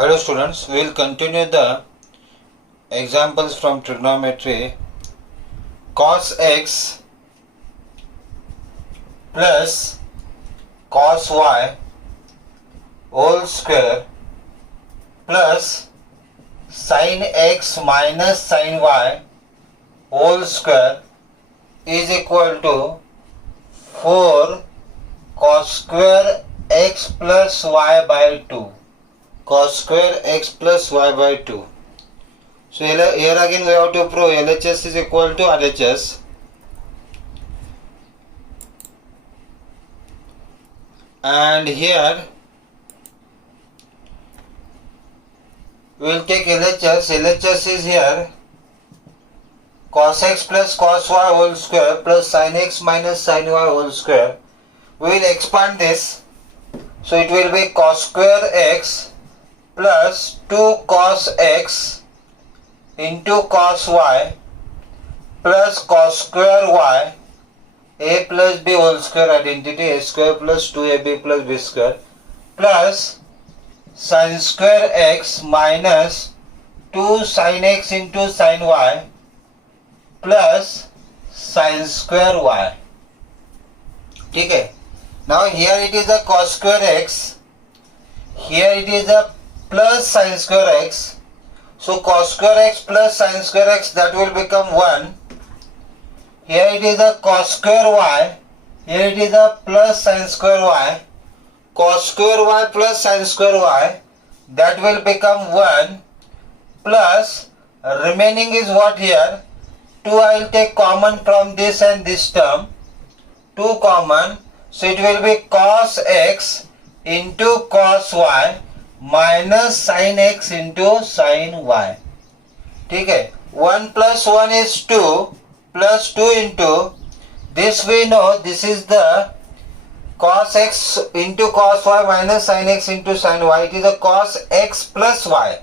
Hello students, we will continue the examples from trigonometry. Cos x plus cos y whole square plus sin x minus sin y whole square is equal to 4 cos square x plus y by 2. Cos square x plus y by 2. So here again we have to prove LHS is equal to RHS. And here we will take LHS. LHS is here cos x plus cos y whole square plus sin x minus sin y whole square. We will expand this. So it will be cos square x plus 2 cos x into cos y plus cos square y, a plus b whole square identity, a square plus 2ab plus b square, plus sin square x minus 2 sin x into sin y plus sin square y. Okay. Now here it is a cos square x, here it is a plus sin square x. So cos square x plus sin square x, that will become 1. Here it is a cos square y, here it is a plus sin square y. Cos square y plus sin square y, that will become 1, plus remaining is what here? 2 I will take common from this and this term, 2 common. So it will be cos x into cos y minus sin x into sin y. Okay, 1 plus 1 is 2 plus 2 into this, we know this is the cos x into cos y minus sin x into sin y. It is a cos x plus y.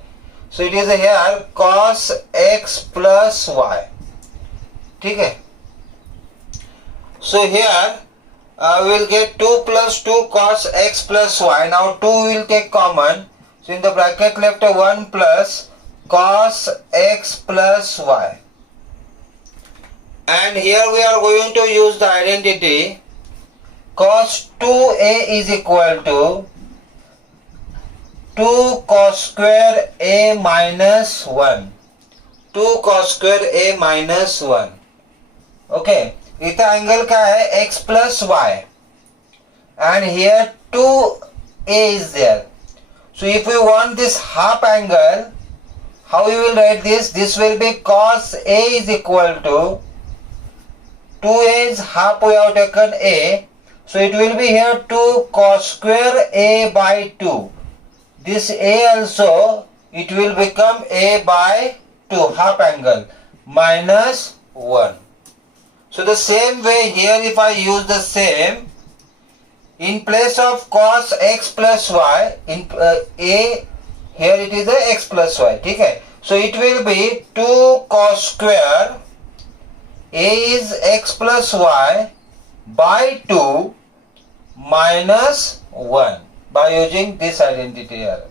So it is here cos x plus y. Okay. So here we will get 2 plus 2 cos x plus y. Now 2 will take common. So in the bracket left a 1 plus cos x plus y. And here we are going to use the identity cos 2a is equal to 2 cos square a minus 1. 2 cos square a minus 1. Okay. इतना angle क्या है x plus y and here 2a is there. So if we want this half angle, how you will write this? This will be cos a is equal to 2a is half, we have taken a. So it will be here 2 cos square a by 2. This a also, it will become a by 2, half angle, minus 1. So the same way here, if I use the same, in place of cos x plus y, in a, here it is a x plus y. Okay? So it will be 2 cos square a is x plus y by 2 minus 1 by using this identity here.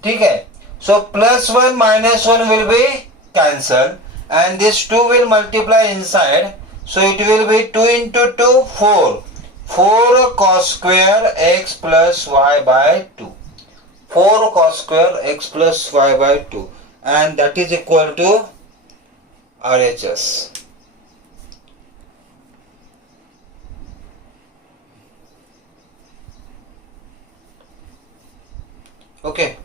Okay? So plus 1 minus 1 will be cancelled and this 2 will multiply inside. So it will be 2 into 2, 4. 4 cos square x plus y by 2. 4 cos square x plus y by 2. And that is equal to RHS. Okay.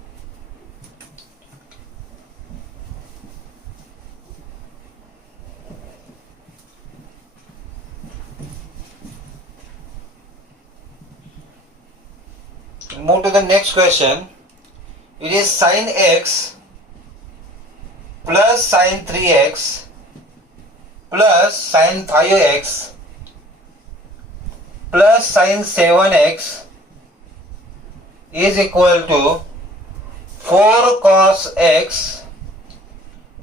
Move to the next question. It is sin x plus sin 3x plus sin 5x plus sin 7x is equal to 4 cos x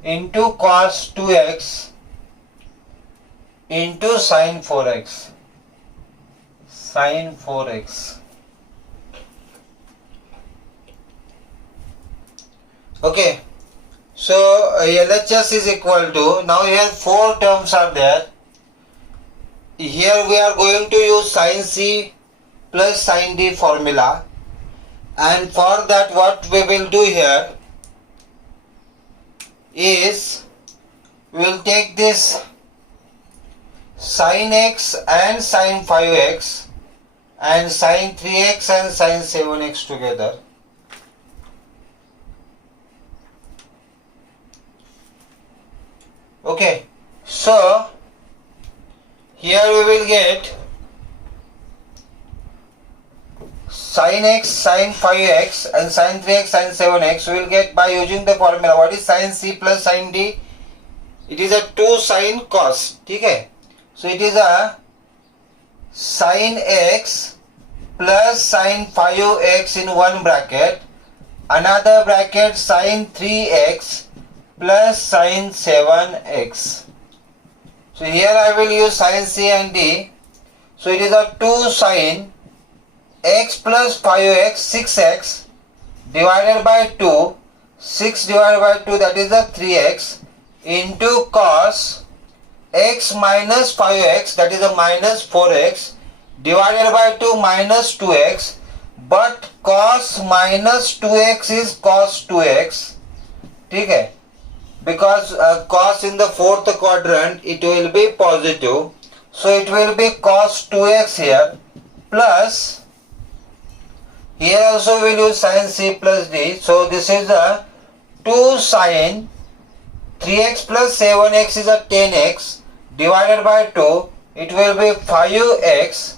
into cos 2x into sin 4x. Sin 4x. Okay, so LHS is equal to, now here 4 terms are there. Here we are going to use sin C plus sin D formula, and for that what we will do here is we will take this sin x and sin 5x and sin 3x and sin 7x together. Okay, so here we will get sin x, sin 5x and sin 3x, sin 7x. We will get by using the formula. What is sin C plus sin D? It is a 2 sin cos. Okay. So it is a sin x plus sin 5x in one bracket, another bracket sin 3x plus sin 7x. So here I will use sin C and D. So it is a 2 sin x plus 5x, 6x divided by 2, 6 divided by 2, that is the 3x, into cos x minus 5x, that is a minus 4x, divided by 2 minus 2x, but cos minus 2x is cos 2x. Okay, because cos in the fourth quadrant it will be positive, so it will be cos 2x here, plus here also we will use sin C plus D. So this is a 2 sin 3x plus 7x is a 10x divided by 2, it will be 5x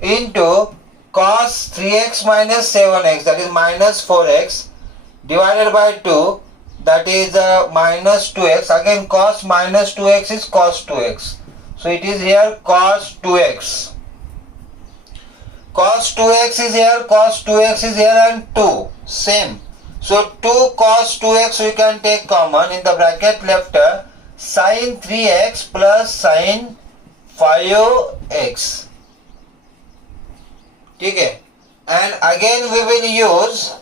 into cos 3x minus 7x, that is minus 4x, divided by 2, that is minus 2x. Again cos minus 2x is cos 2x. So it is here cos 2x. Cos 2x is here, cos 2x is here, and 2 same. So 2 cos 2x we can take common. In the bracket left sin 3x plus sin 5x. Okay. And again we will use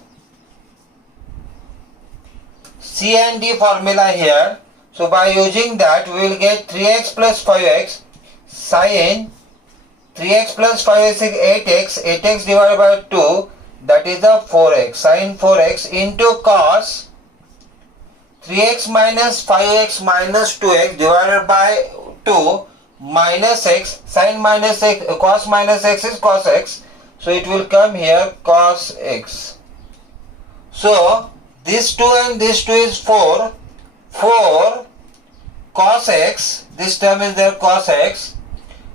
C and D formula here. So by using that we will get 3x plus 5x sin 3x plus 5x is 8x, 8x divided by 2, that is the 4x, sin 4x into cos 3x minus 5x minus 2x divided by 2 minus x, sin minus x, cos minus x is cos x, so it will come here cos x. So this 2 and this 2 is 4, 4 cos x, this term is there cos x,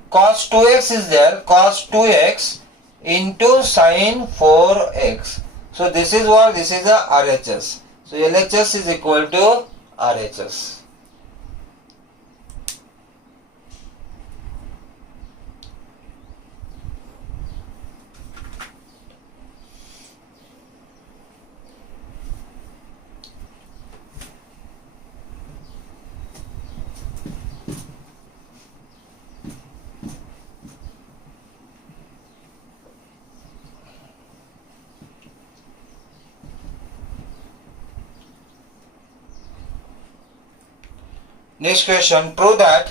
cos 2x is there, cos 2x into sin 4x. So this is what, this is the RHS. So LHS is equal to RHS. Next question, prove that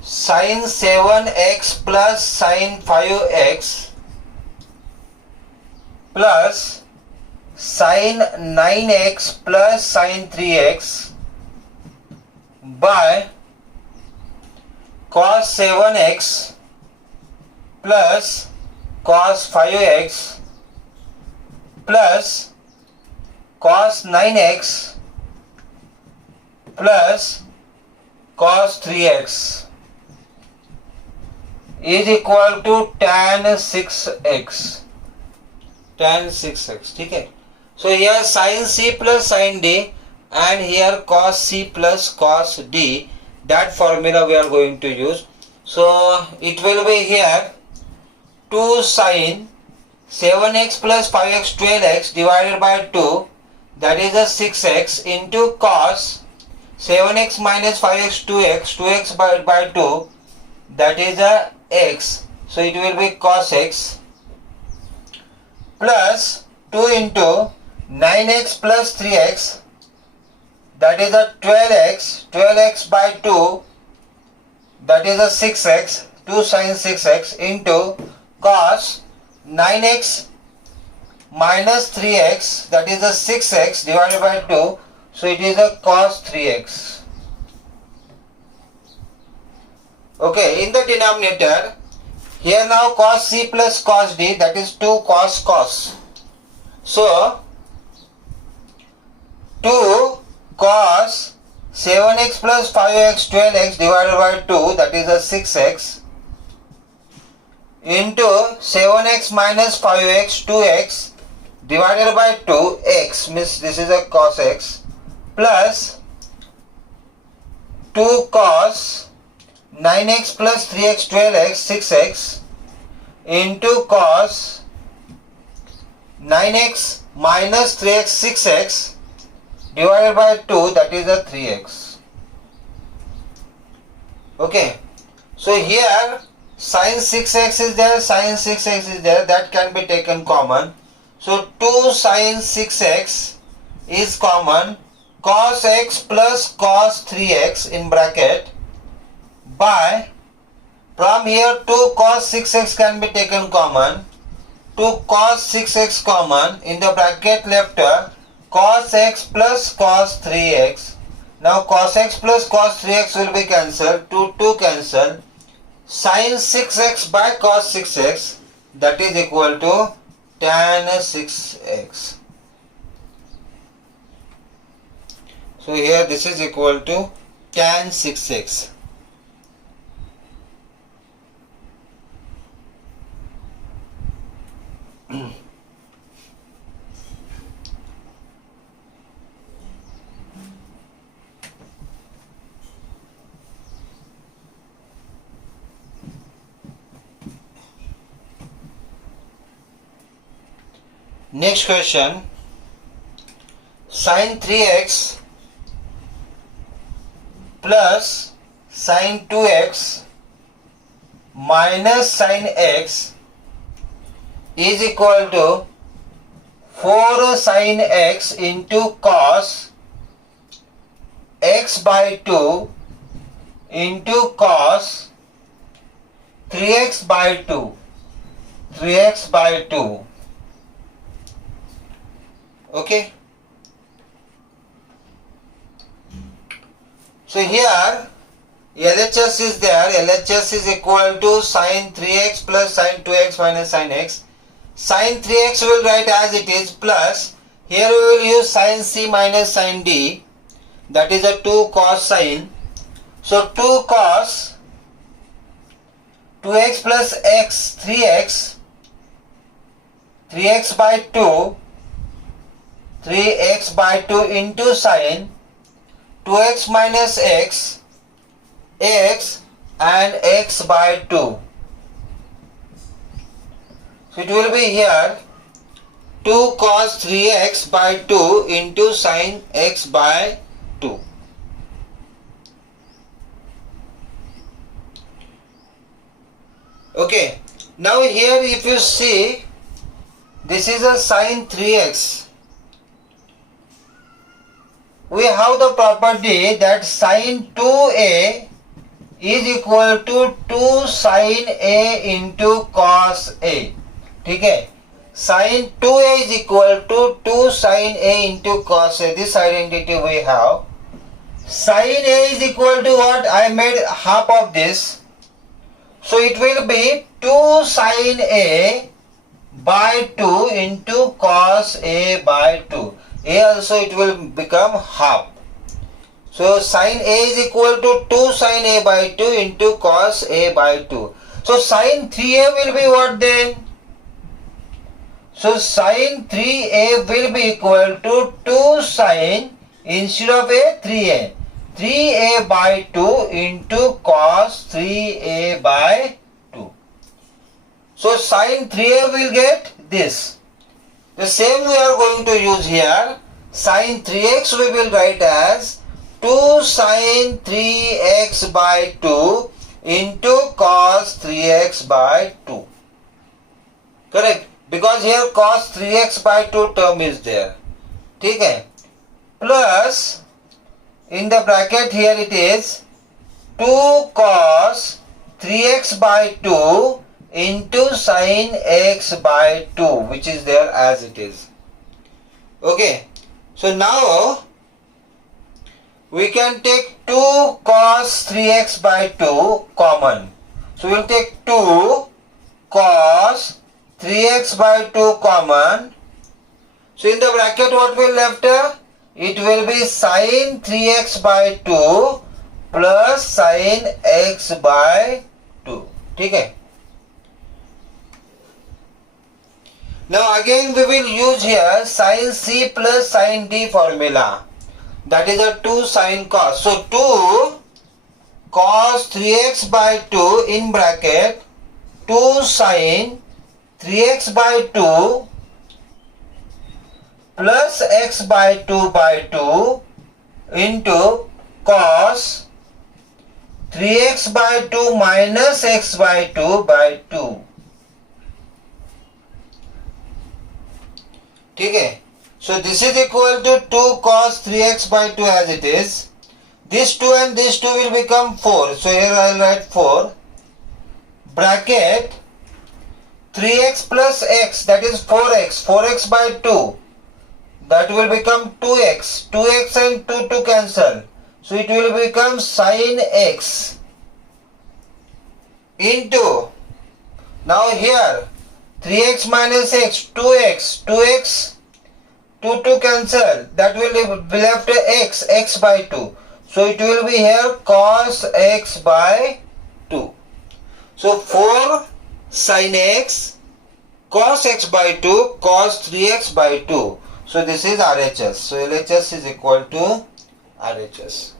sin 7x plus sin 5x plus sin 9x plus sin 3x by cos 7x plus cos 5x plus cos 9x plus cos 3x is equal to tan 6x. Tan 6x. Okay. So here sin C plus sin D and here cos C plus cos D, that formula we are going to use. So it will be here 2 sin 7x plus 5x 12x divided by 2, that is a 6x, into cos 7x minus 5x 2x, 2x by 2, that is a x, so it will be cos x, plus 2 into 9x plus 3x, that is a 12x, 12x by 2, that is a 6x, 2 sin 6x into cos 9x minus 3x, that is a 6x divided by 2, so it is a cos 3x. Okay, in the denominator, here now cos c plus cos d, that is 2 cos cos. So 2 cos 7x plus 5x 12x divided by 2, that is a 6x, into 7x minus 5x 2x divided by 2, x means this is a cos x, plus 2 cos 9x plus 3x 12x 6x into cos 9x minus 3x 6x divided by 2, that is a 3x. Okay, so here sin 6x is there, sin 6x is there, that can be taken common. So 2 sin 6x is common, cos x plus cos 3x in bracket, by, from here 2 cos 6x can be taken common, 2 cos 6x common, in the bracket left cos x plus cos 3x. Now cos x plus cos 3x will be cancelled, 2 cancel, sin 6x by cos 6x, that is equal to tan 6x. So here this is equal to tan 6x. Next question, sin 3x plus sin 2x minus sin x is equal to 4 sin x into cos x by 2 into cos 3x by 2, 3x by 2. Okay, so here LHS is there, LHS is equal to sin 3x plus sin 2x minus sin x. Sin 3x we will write as it is, plus here we will use sin c minus sin d, that is a 2 cos sin. So 2 cos 2x plus x 3x, 3x by 2, 3x by 2 into sin 2x minus x, x and x by 2. So it will be here 2 cos 3x by 2 into sin x by 2. Okay, now here if you see, this is a sin 3x. We have the property that sin 2a is equal to 2 sin a into cos a. Okay, sin 2a is equal to 2 sin a into cos a. This identity we have. Sin a is equal to what? I made half of this. So it will be 2 sin a by 2 into cos a by 2. A also it will become half. So sin a is equal to 2 sin a by 2 into cos a by 2. So sin 3a will be what then? So sin 3a will be equal to 2 sin, instead of a 3a. 3a by 2 into cos 3a by 2. So sin 3a will get this. The same we are going to use here. Sin 3x we will write as 2 sin 3x by 2 into cos 3x by 2. Correct? because here cos 3x by 2 term is there. ठीक है, plus in the bracket here it is 2 cos 3x by 2 into sin x by 2, which is there as it is. Okay, so now we can take 2 cos 3x by 2 common. So we will take 2 cos 3x by 2 common. So in the bracket what will left? It will be sin 3x by 2 plus sin x by 2. ठीक है. Now again we will use here sin c plus sin d formula. That is a 2 sin cos. So 2 cos 3x by 2 in bracket 2 sin 3x by 2 plus x by 2 by 2 into cos 3x by 2 minus x by 2 by 2. ठीक है. So this is equal to 2 cos 3x by 2 as it is. This 2 and this 2 will become 4. So here I will write 4. Bracket 3x plus x, that is 4x. 4x by 2. That will become 2x. 2x and 2 to cancel. So it will become sin x into, now here 3x minus x, 2x, 2x, 2 to cancel, that will be left x, x by 2. So it will be here cos x by 2. So 4 sin x, cos x by 2, cos 3x by 2. So this is RHS. So LHS is equal to RHS.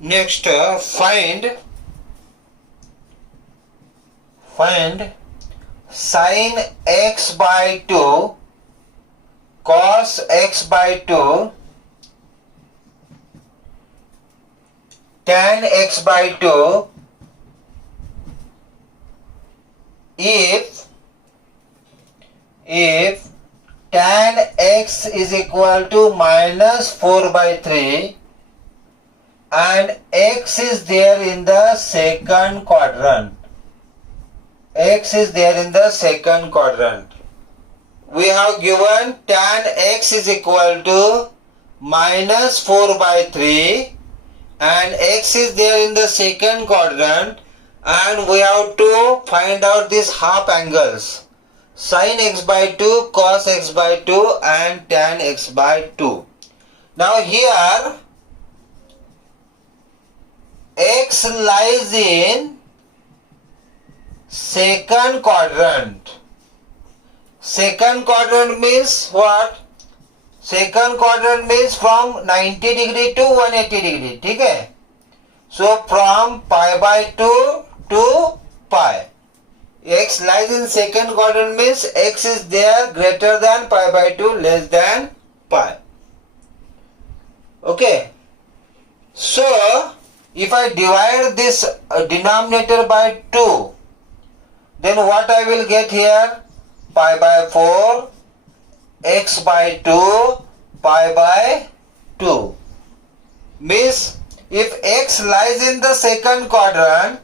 Next, find sin x by 2, cos x by 2, tan x by 2 if tan x is equal to minus 4 by 3 and x is there in the second quadrant. X is there in the second quadrant. We have given tan x is equal to minus 4 by 3 and x is there in the second quadrant, and we have to find out these half angles, sin x by 2, cos x by 2 and tan x by 2. Now here x lies in second quadrant. Second quadrant means what? Second quadrant means from 90 degree to 180 degree. ठीक है? So from pi by 2 to pi. X lies in second quadrant means x is there greater than pi by 2, less than pi. Okay. So if I divide this denominator by 2, then what I will get here? Pi by 4, x by 2, pi by 2. Means if x lies in the second quadrant,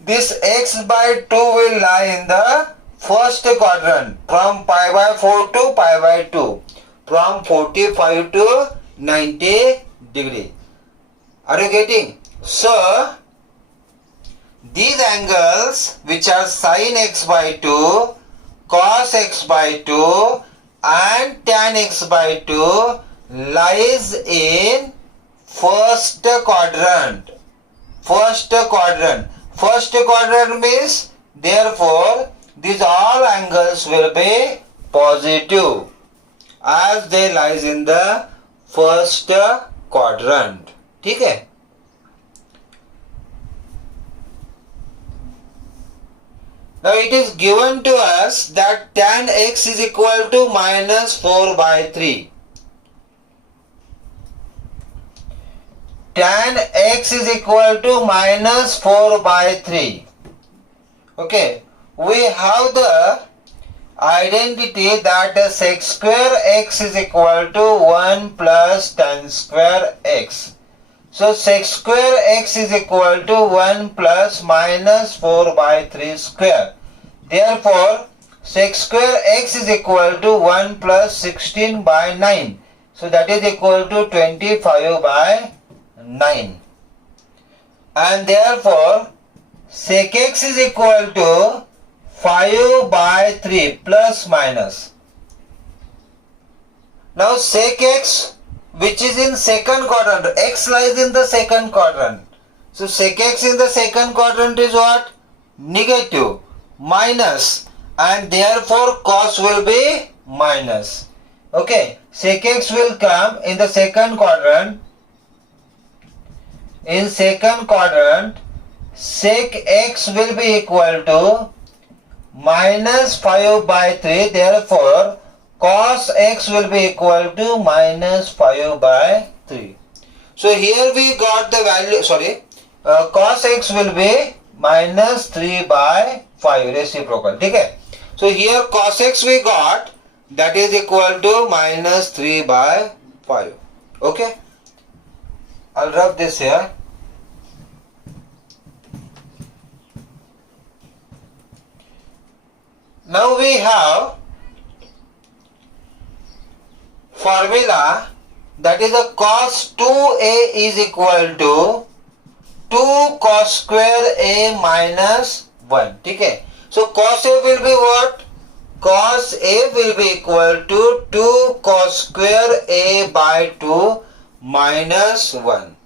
this x by 2 will lie in the first quadrant from pi by 4 to pi by 2, from 45 to 90 degree. Are you getting? So these angles which are sin x by 2, cos x by 2 and tan x by 2 lies in first quadrant. First quadrant means Therefore, these all angles will be positive as they lies in the first quadrant. ठीक है. Now it is given to us that tan x is equal to minus 4 by 3. Tan x is equal to minus 4 by 3. Okay, we have the identity that sec square x is equal to 1 plus tan square x. So sec square x is equal to 1 plus minus 4 by 3 square. Therefore, sec square x is equal to 1 plus 16 by 9. So that is equal to 25 by 9. And therefore, sec x is equal to 5 by 3 plus minus. Now sec x, which is in second quadrant, x lies in the second quadrant. So sec x in the second quadrant is what? Negative, minus, and therefore cos will be minus. Okay, sec x will come in the second quadrant. In second quadrant, sec x will be equal to minus 5 by 3. Therefore, cos x will be equal to minus 5 by 3. So here we got the value, cos x will be minus 3 by 5 reciprocal. Okay. So here cos x we got, that is equal to minus 3 by 5. Okay. I'll rub this here. Now we have formula, that is a cos 2a is equal to 2 cos square a minus 1. Okay. So cos a will be what? Cos a will be equal to 2 cos square a by 2 minus 1.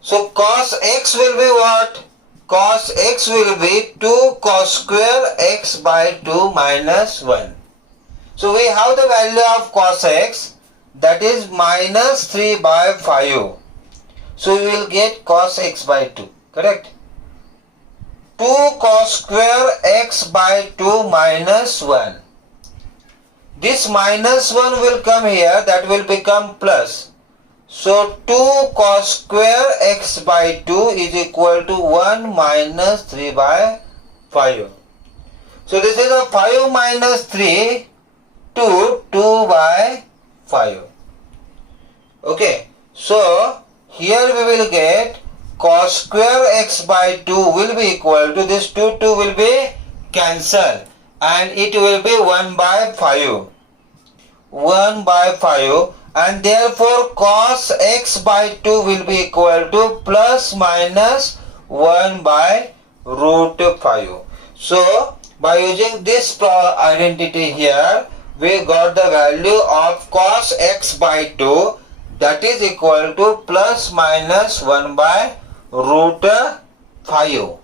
So cos x will be what? Cos x will be 2 cos square x by 2 minus 1. So we have the value of cos x, that is minus 3 by 5. So we will get cos x by 2. Correct? 2 cos square x by 2 minus 1. This minus 1 will come here, that will become plus. So 2 cos square x by 2 is equal to 1 minus 3 by 5. So this is a 5 minus 3 to 2 by 5. Okay. So here we will get cos square x by 2 will be equal to this 2 will be cancelled and it will be 1 by 5. 1 by 5. And therefore cos x by 2 will be equal to plus minus 1 by root 5. So by using this identity here, we got the value of cos x by 2, that is equal to plus minus 1 by root 5.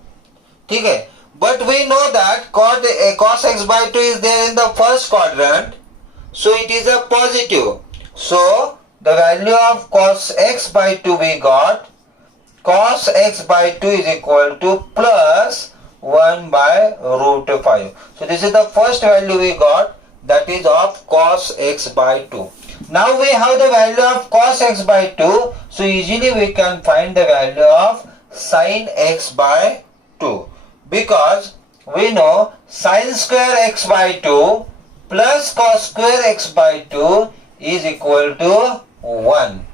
Okay. But we know that cos x by 2 is there in the first quadrant, so it is a positive. So the value of cos x by 2 we got, cos x by 2 is equal to plus 1 by root 5. So this is the first value we got, that is of cos x by 2. Now we have the value of cos x by 2, so easily we can find the value of sin x by 2, because we know sin square x by 2 plus cos square x by 2 is equal to 1.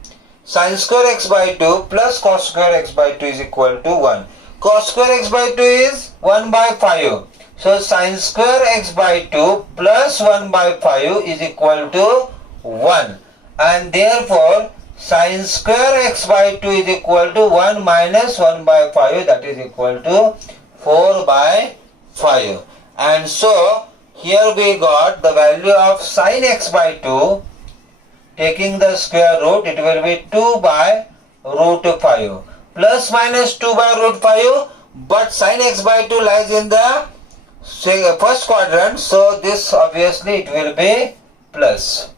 Sin square x by 2 plus cos square x by 2 is equal to 1. Cos square x by 2 is 1 by 5. So sin square x by 2 plus 1 by 5 is equal to 1. And therefore sin square x by 2 is equal to 1 minus 1 by 5, that is equal to 4 by 5. And so here we got the value of sin x by 2. Taking the square root, it will be 2 by root 5. Plus minus 2 by root 5, but sin x by 2 lies in the first quadrant, so this obviously it will be plus.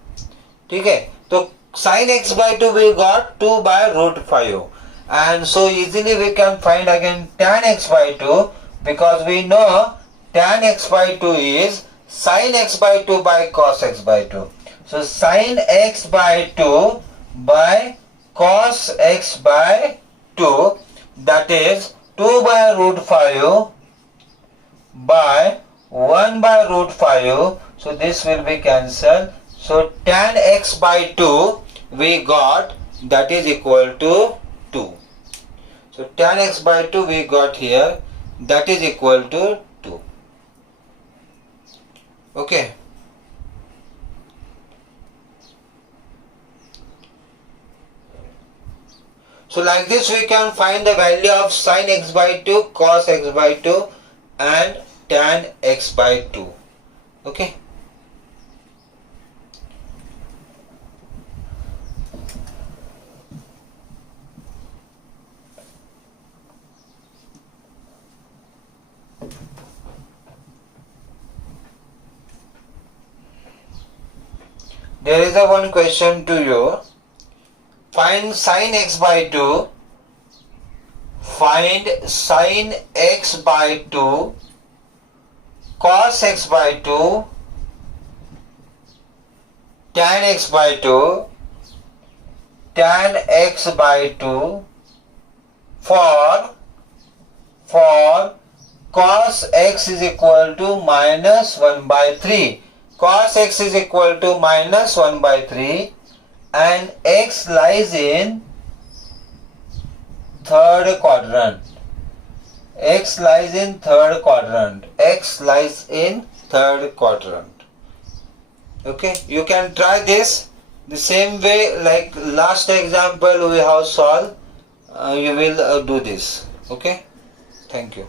Okay, so sin x by 2 we got 2 by root 5, and so easily we can find again tan x by 2, because we know tan x by 2 is sin x by 2 by cos x by 2. So sin x by 2 by cos x by 2, that is 2 by root 5 by 1 by root 5. So this will be cancelled. So tan x by 2 we got, that is equal to 2. So tan x by 2 we got here, that is equal to 2. Okay. So like this we can find the value of sin x by 2, cos x by 2 and tan x by 2. Okay. There is a one question to you. Find sin x by 2. Find sin x by 2, cos x by 2, tan x by 2, tan x by 2 for cos x is equal to minus 1 by 3. Cos x is equal to minus 1 by 3 and x lies in third quadrant. X lies in third quadrant. X lies in third quadrant. Okay, you can try this the same way like last example we have solved. You will do this. Okay, thank you.